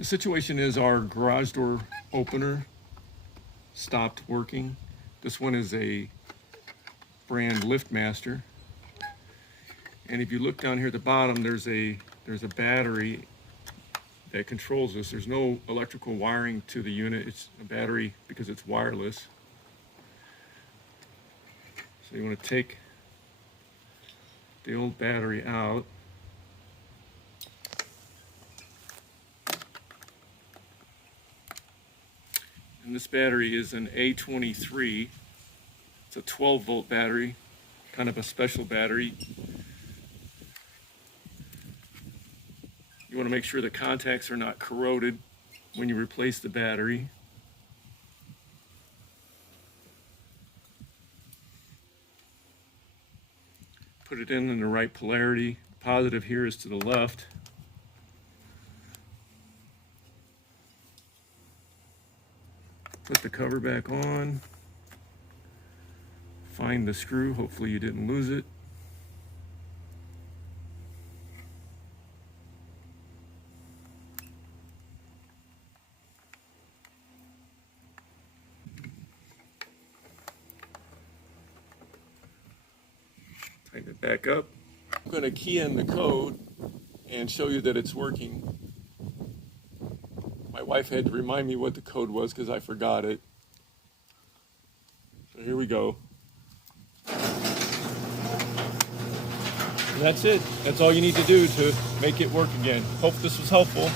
The situation is our garage door opener stopped working. This one is a brand LiftMaster. And if you look down here at the bottom, there's a battery that controls this. There's no electrical wiring to the unit. It's a battery because it's wireless. So you want to take the old battery out. And this battery is an A23. It's a 12-volt battery, kind of a special battery. You want to make sure the contacts are not corroded when you replace the battery. Put it in the right polarity. Positive here is to the left. Put the cover back on. Find the screw. Hopefully you didn't lose it. Tighten it back up. I'm going to key in the code and show you that it's working. My wife had to remind me what the code was because I forgot it. So here we go. And that's it. That's all you need to do to make it work again. Hope this was helpful.